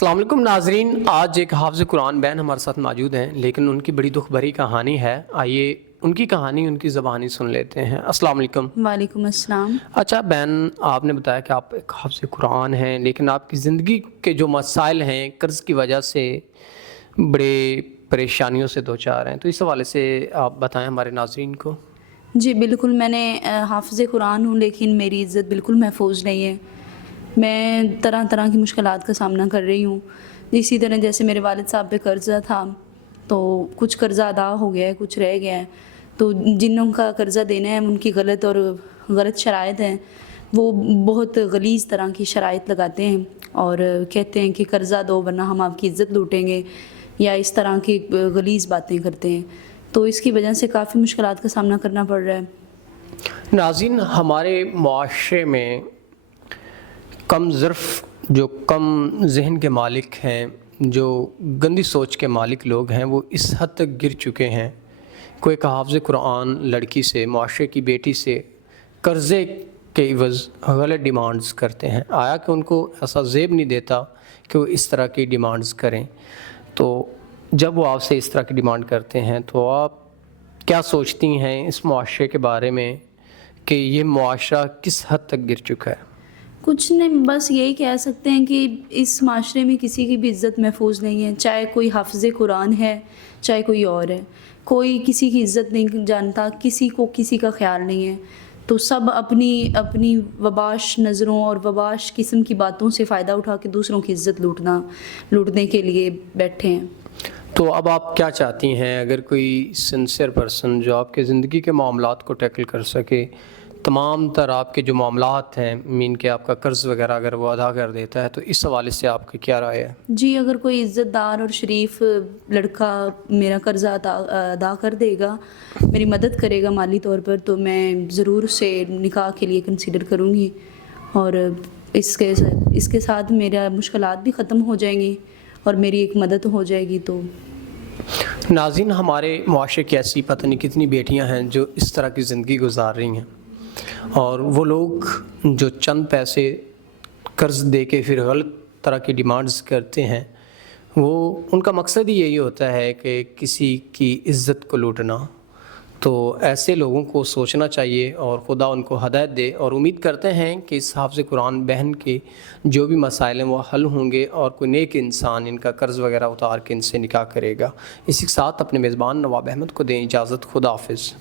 السلام علیکم ناظرین، آج ایک حافظ قرآن بہن ہمارے ساتھ موجود ہیں، لیکن ان کی بڑی دکھ بھری کہانی ہے۔ آئیے ان کی کہانی ان کی زبانی سن لیتے ہیں۔ السلام علیکم۔ وعلیکم السلام۔ اچھا بہن، آپ نے بتایا کہ آپ ایک حافظ قرآن ہیں، لیکن آپ کی زندگی کے جو مسائل ہیں قرض کی وجہ سے بڑے پریشانیوں سے دوچار ہیں، تو اس حوالے سے آپ بتائیں ہمارے ناظرین کو۔ جی بالکل، میں نے حافظ قرآن ہوں لیکن میری عزت بالکل محفوظ نہیں ہے۔ میں طرح طرح کی مشکلات کا سامنا کر رہی ہوں۔ اسی طرح جیسے میرے والد صاحب پہ قرضہ تھا تو کچھ قرضہ ادا ہو گیا ہے، کچھ رہ گیا ہے، تو جنوں کا قرضہ دینا ہے ان کی غلط شرائط ہیں، وہ بہت غلیظ طرح کی شرائط لگاتے ہیں اور کہتے ہیں کہ قرضہ دو ورنہ ہم آپ کی عزت لوٹیں گے، یا اس طرح کی غلیظ باتیں کرتے ہیں، تو اس کی وجہ سے کافی مشکلات کا سامنا کرنا پڑ رہا ہے۔ ناظرین، ہمارے معاشرے میں کم ظرف جو کم ذہن کے مالک ہیں، جو گندی سوچ کے مالک لوگ ہیں، وہ اس حد تک گر چکے ہیں۔ کوئی ایک حافظ قرآن لڑکی سے، معاشرے کی بیٹی سے قرضے کے عوض غلط ڈیمانڈز کرتے ہیں۔ آیا کہ ان کو ایسا زیب نہیں دیتا کہ وہ اس طرح کی ڈیمانڈز کریں، تو جب وہ آپ سے اس طرح کی ڈیمانڈ کرتے ہیں تو آپ کیا سوچتی ہیں اس معاشرے کے بارے میں کہ یہ معاشرہ کس حد تک گر چکا ہے؟ کچھ نہیں، بس یہی کہہ سکتے ہیں کہ اس معاشرے میں کسی کی بھی عزت محفوظ نہیں ہے، چاہے کوئی حافظ قرآن ہے چاہے کوئی اور ہے، کوئی کسی کی عزت نہیں جانتا، کسی کو کسی کا خیال نہیں ہے، تو سب اپنی وباش نظروں اور وباش قسم کی باتوں سے فائدہ اٹھا کے دوسروں کی عزت لوٹنے کے لیے بیٹھے ہیں۔ تو اب آپ کیا چاہتی ہیں؟ اگر کوئی سنسیئر پرسن جو آپ کے زندگی کے معاملات کو ٹیکل کر سکے، تمام تر آپ کے جو معاملات ہیں، مین کہ آپ کا قرض وغیرہ اگر وہ ادا کر دیتا ہے، تو اس حوالے سے آپ کی کیا رائے ہے؟ جی، اگر کوئی عزت دار اور شریف لڑکا میرا قرضہ ادا کر دے گا، میری مدد کرے گا مالی طور پر، تو میں ضرور اسے نکاح کے لیے کنسیڈر کروں گی، اور اس کے ساتھ میرا مشکلات بھی ختم ہو جائیں گی اور میری ایک مدد ہو جائے گی۔ تو ناظرین، ہمارے معاشرے کی ایسی پتہ نہیں کتنی بیٹیاں ہیں جو اس طرح کی زندگی گزار رہی ہیں، اور وہ لوگ جو چند پیسے قرض دے کے پھر غلط طرح کی ڈیمانڈز کرتے ہیں، وہ ان کا مقصد ہی یہی ہوتا ہے کہ کسی کی عزت کو لوٹنا۔ تو ایسے لوگوں کو سوچنا چاہیے اور خدا ان کو ہدایت دے، اور امید کرتے ہیں کہ اس حافظ قرآن بہن کے جو بھی مسائل ہیں وہ حل ہوں گے، اور کوئی نیک انسان ان کا قرض وغیرہ اتار کے ان سے نکاح کرے گا۔ اسی کے ساتھ اپنے میزبان نواب احمد کو دیں اجازت۔ خدا حافظ۔